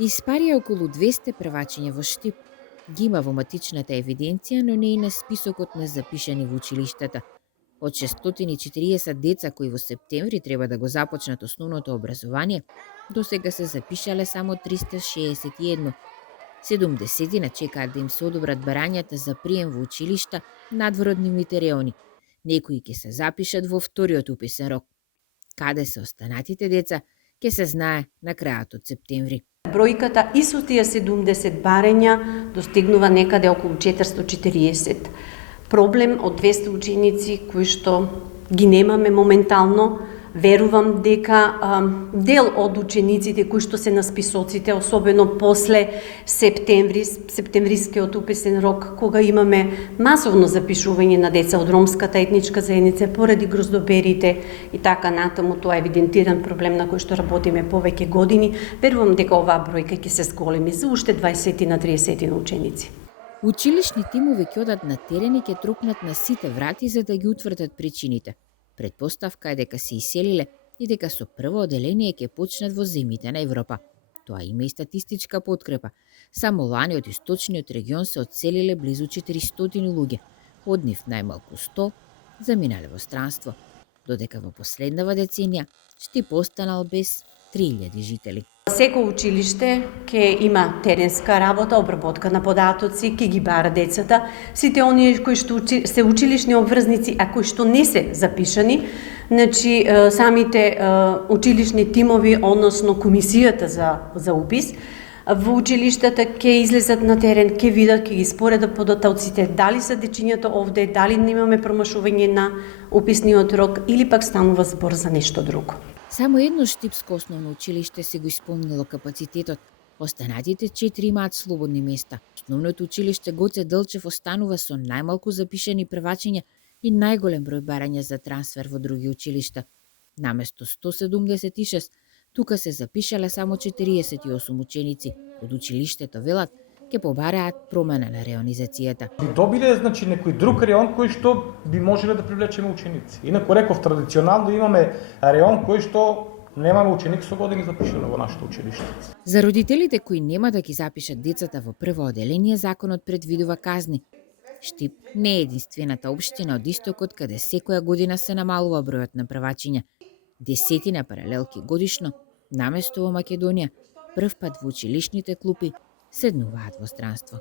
Испарија околу 200 првачиња во Штип. Ги има во матичната евиденција, но не и на списокот на запишани во училиштата. Од 640 деца кои во септември треба да го започнат основното образование, до сега се запишале само 361. 70 чекаат да им се одобрат барањата за прием во училишта надвор од нивните реони. Некои ќе се запишат во вториот уписен рок. Каде се останатите деца, ќе се знае на крајот од септември. Бројката и со тие 70 барења достигнува некаде околу 440. Проблем од 200 ученици кои што ги немаме моментално. Верувам дека дел од учениците кои што се на списоците, особено после септемврискиот уписен рок, кога имаме масовно запишување на деца од ромската етничка заедница поради гроздоберите и така натаму, тоа е евидентиран проблем на кој што работиме повеќе години, верувам дека оваа бројка ќе се зголеми за уште 20 на 30 ученици. Училишни тимови ќе одат на терен и ќе трупнат на сите врати за да ги утврдат причините. Предпоставка е дека се иселиле и дека со прво оделение ќе почнат во земјите на Европа. Тоа има и статистичка подкрепа. Само лани од источниот регион се одселиле близу 400 луѓе, од нив најмалку 100 заминале во странство, додека во последнава деценија Штип останал без 3000 жители. Секој училиште ќе има теренска работа, обработка на податоци, ќе ги бара децата, сите оние кои што се училишни обврзници, а кои што не се запишани, значи самите училишни тимови, односно комисијата за упис, во училиштата ќе излезат на терен, ќе видат, ќе ги споредат податоците, дали се дечињата овде, дали немаме промашување на уписниот рок или пак станува збор за нешто друго. Само едно Штипско основно училиште се го исполнило капацитетот. Останатите 4 имаат слободни места. Основното училиште Гоце Делчев останува со најмалку запишани првачиња и најголем број барања за трансфер во други училишта. Наместо 176, тука се запишале само 48 ученици. Од училиштето велат ќе побараат промена на реонизацијата. Би добиле некој друг реон кој што би можеле да привлечеме ученици. Инаку реков, традиционално имаме реон кој што немаме ученици со години запишано во нашето училиште. За родителите кои нема да ги запишат децата во прво оделение, законот предвидува казни. Штип не е единствената општина од истокот каде секоја година се намалува бројот на првачиња. Десетина паралелки годишно, наместо во Македонија, прв пат во училишните клупи седнуваат во странство.